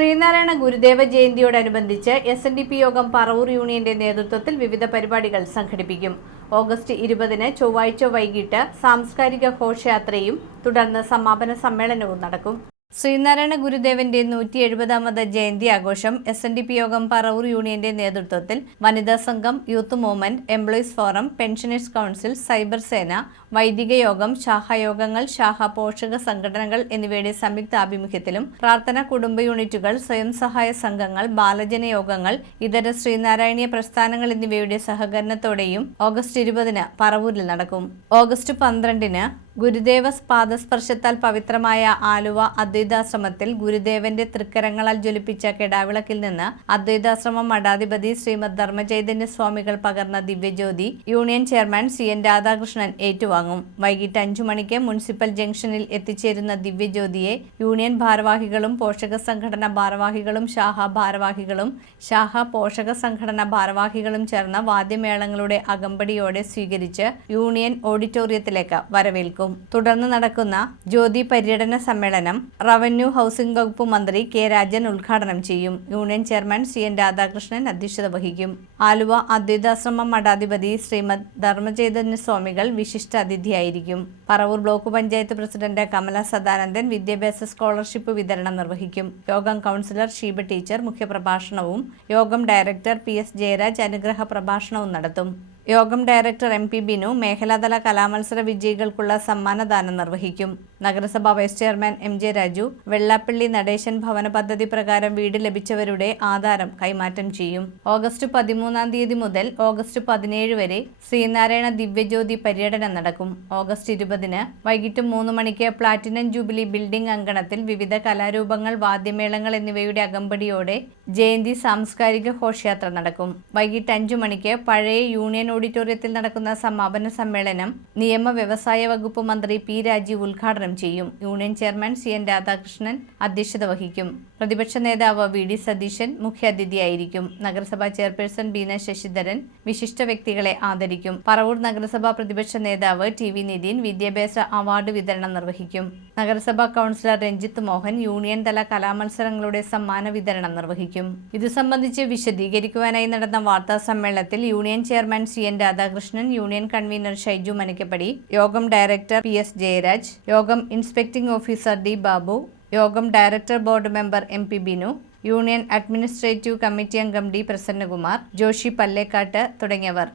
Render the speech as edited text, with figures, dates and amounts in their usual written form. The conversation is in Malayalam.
ശ്രീനാരായണ ഗുരുദേവ ജയന്തിയോടനുബന്ധിച്ച് SNDP യോഗം പറവൂർ യൂണിയന്റെ നേതൃത്വത്തിൽ വിവിധ പരിപാടികൾ സംഘടിപ്പിക്കും. ഓഗസ്റ്റ് 20-ന് ചൊവ്വാഴ്ച വൈകിട്ട് സാംസ്കാരിക ഘോഷയാത്രയും തുടർന്ന് സമാപന സമ്മേളനവും നടക്കും. ശ്രീനാരായണ ഗുരുദേവന്റെ 170ാമത് ജയന്തി ആഘോഷം SNDP യോഗം പറവൂർ യൂണിയന്റെ നേതൃത്വത്തിൽ വനിതാ സംഘം, youth movement, employees forum, pensioners council, cyber സേന, വൈദിക യോഗം, ശാഖായോഗങ്ങൾ, ശാഖാ പോഷക സംഘടനകൾ എന്നിവയുടെ സംയുക്ത ആഭിമുഖ്യത്തിലും പ്രാർത്ഥന കുടുംബ യൂണിറ്റുകൾ, സ്വയം സഹായ സംഘങ്ങൾ, ബാലജന യോഗങ്ങൾ, ഇതര ശ്രീനാരായണീയ പ്രസ്ഥാനങ്ങൾ എന്നിവയുടെ സഹകരണത്തോടെയും ഓഗസ്റ്റ് 20-ന് പറവൂരിൽ നടക്കും. ഓഗസ്റ്റ് 12-ന് ഗുരുദേവ പാദസ്പർശത്താൽ പവിത്രമായ ആലുവ അദ്വൈതാശ്രമത്തിൽ ഗുരുദേവന്റെ തൃക്കരങ്ങളാൽ ജ്വലിപ്പിച്ച കെടാവിളക്കിൽ നിന്ന് അദ്വൈതാശ്രമം മഠാധിപതി ശ്രീമദ് ധർമ്മചൈതന്യ സ്വാമികൾ പകർന്ന Divyajyothi union chairman CN Radhakrishnan ഏറ്റുവാങ്ങും. വൈകിട്ട് 5 മണിക്ക് മുനിസിപ്പൽ ജംഗ്ഷനിൽ എത്തിച്ചേരുന്ന ദിവ്യജ്യോതിയെ യൂണിയൻ ഭാരവാഹികളും പോഷക സംഘടന ഭാരവാഹികളും ശാഖാ ഭാരവാഹികളും ശാഖാ പോഷക സംഘടന ഭാരവാഹികളും ചേർന്ന വാദ്യമേളങ്ങളുടെ അകമ്പടിയോടെ സ്വീകരിച്ച് യൂണിയൻ ഓഡിറ്റോറിയത്തിലേക്ക് വരവേൽക്കും. തുടർന്ന് നടക്കുന്ന ജ്യോതി പര്യടന സമ്മേളനം റവന്യൂ ഹൗസിംഗ് വകുപ്പ് മന്ത്രി K. രാജൻ ഉദ്ഘാടനം ചെയ്യും. യൂണിയൻ ചെയർമാൻ CN രാധാകൃഷ്ണൻ അധ്യക്ഷത വഹിക്കും. ആലുവ അദ്വൈതാശ്രമം മഠാധിപതി ശ്രീമദ് ധർമ്മചൈതന്യ സ്വാമികൾ വിശിഷ്ട അതിഥിയായിരിക്കും. പറവൂർ ബ്ലോക്ക് പഞ്ചായത്ത് പ്രസിഡന്റ് കമല സദാനന്ദൻ വിദ്യാഭ്യാസ സ്കോളർഷിപ്പ് വിതരണം നിർവഹിക്കും. യോഗം കൗൺസിലർ ഷീബ ടീച്ചർ മുഖ്യപ്രഭാഷണവും യോഗം ഡയറക്ടർ PS ജയരാജ് അനുഗ്രഹ പ്രഭാഷണവും നടത്തും. യോഗം ഡയറക്ടർ MP ബിനു മേഖലാതല കലാമത്സര വിജയികൾക്കുള്ള സമ്മാനദാനം നിർവഹിക്കും. നഗരസഭാ vice chairman MJ Raju Vellappally Natesan ഭവന പദ്ധതി പ്രകാരം വീട് ലഭിച്ചവരുടെ ആധാരം കൈമാറ്റം ചെയ്യും. ഓഗസ്റ്റ് 13-ാം തീയതി മുതൽ ഓഗസ്റ്റ് 17 വരെ ശ്രീനാരായണ ദിവ്യജ്യോതി പര്യടനം നടക്കും. ഓഗസ്റ്റ് 20-ന് വൈകിട്ട് 3 മണിക്ക് പ്ലാറ്റിനം ജൂബിലി ബിൽഡിംഗ് അങ്കണത്തിൽ വിവിധ കലാരൂപങ്ങൾ, വാദ്യമേളങ്ങൾ എന്നിവയുടെ അകമ്പടിയോടെ ജയന്തി സാംസ്കാരിക ഘോഷയാത്ര നടക്കും. വൈകിട്ട് 5 മണിക്ക് പഴയ യൂണിയൻ ഓഡിറ്റോറിയത്തിൽ നടക്കുന്ന സമാപന സമ്മേളനം നിയമ വ്യവസായ വകുപ്പ് മന്ത്രി P. രാജീവ് ഉദ്ഘാടനം ചെയ്യും. യൂണിയൻ ചെയർമാൻ CN രാധാകൃഷ്ണൻ അധ്യക്ഷത വഹിക്കും. പ്രതിപക്ഷ നേതാവ് VD സതീശൻ മുഖ്യാതിഥിയായിരിക്കും. നഗരസഭാ ചെയർപേഴ്സൺ ബീന ശശിധരൻ വിശിഷ്ട വ്യക്തികളെ ആദരിക്കും. പറവൂർ നഗരസഭാ പ്രതിപക്ഷ നേതാവ് TV നിതിൻ വിദ്യാഭ്യാസ അവാർഡ് വിതരണം നിർവഹിക്കും. നഗരസഭാ കൗൺസിലർ രഞ്ജിത്ത് മോഹൻ യൂണിയൻ തല കലാമത്സരങ്ങളുടെ സമ്മാന വിതരണം നിർവഹിക്കും. ഇതു സംബന്ധിച്ച് വിശദീകരിക്കുവാനായി നടന്ന വാർത്താ സമ്മേളനത്തിൽ union chairman CN Radhakrishnan, union convener Shaiju Manakkappady, യോഗം ഡയറക്ടർ PS ജയരാജ്, യോഗം ഇൻസ്പെക്ടിംഗ് ഓഫീസർ D. ബാബു, യോഗം director board member MP Binu, union administrative committee അംഗം D. പ്രസന്നകുമാർ, ജോഷി പല്ലേക്കാട്ട് തുടങ്ങിയവർ